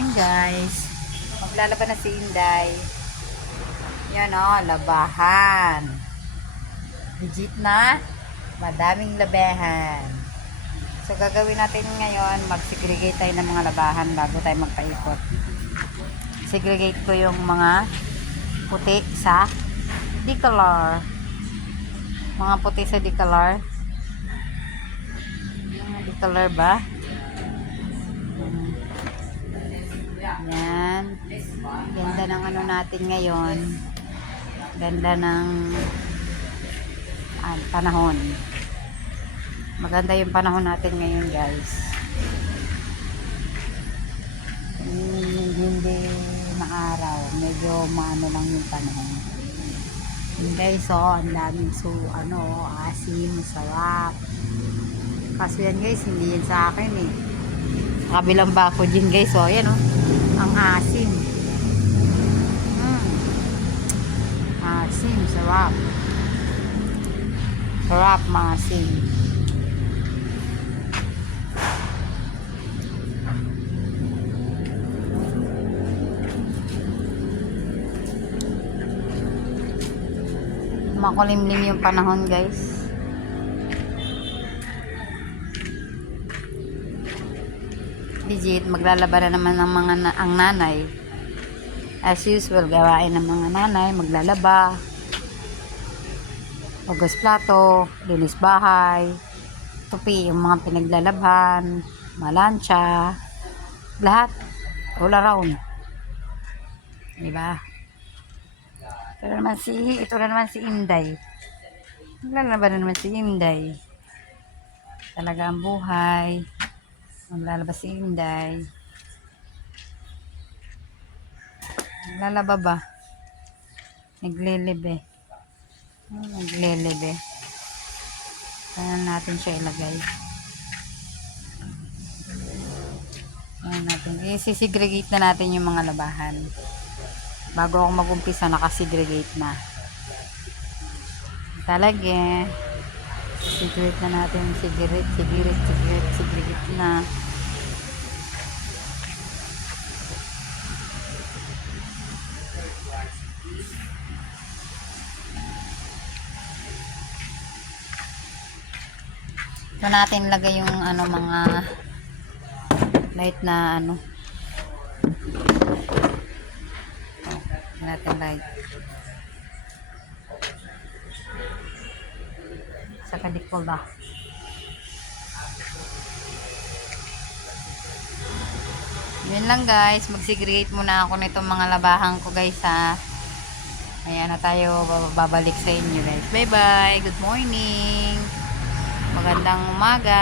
morning guys. Maglalaban na si Inday. Yan labahan. Legit na. Madaming labahan. So gagawin natin ngayon, mag-segregate tayo ng mga labahan bago tayo magpaikot. Segregate ko yung mga puti sa decolor. Mga puti sa decolor. Mga decolor ba? Yan. Ganda ng ano natin ngayon. Ganda ng panahon. Maganda yung panahon natin ngayon, guys. Hindi maaraw. Medyo maano lang yung panahon. Guys, ang daming asim, sarap. Kaso yan, guys, hindi yan sa akin eh. Kabilang bako din, guys, yan ang asim. Asim, sarap. Sarap, maasim. Makulimlim yung panahon, guys. Legit, maglalaban na naman ng ang nanay. As usual, gawain ng mga nanay, maglalaba, hugas plato, linis bahay, tupi yung mga pinaglalabhan, malansya, lahat, all around. Diba? Ito na naman si Inday. Maglalaban na naman si Inday. Talaga ang buhay. Maglalaba si Inday. Maglalaba ba? Naglilebe. Naglilebe. Saan natin siya ilagay? Saan natin? Isisegregate na natin yung mga labahan. Bago ako mag-umpisa, nakasegregate na. Talaga. Segregate na natin. Segregate na. Ito natin lagay yung mga light na natin light sa kadikol ba. Yun lang guys, mag-segregate muna ako nitong mga labahan ko guys ha. Ayan na tayo, babalik sa inyo guys. Bye bye, good morning, magandang umaga.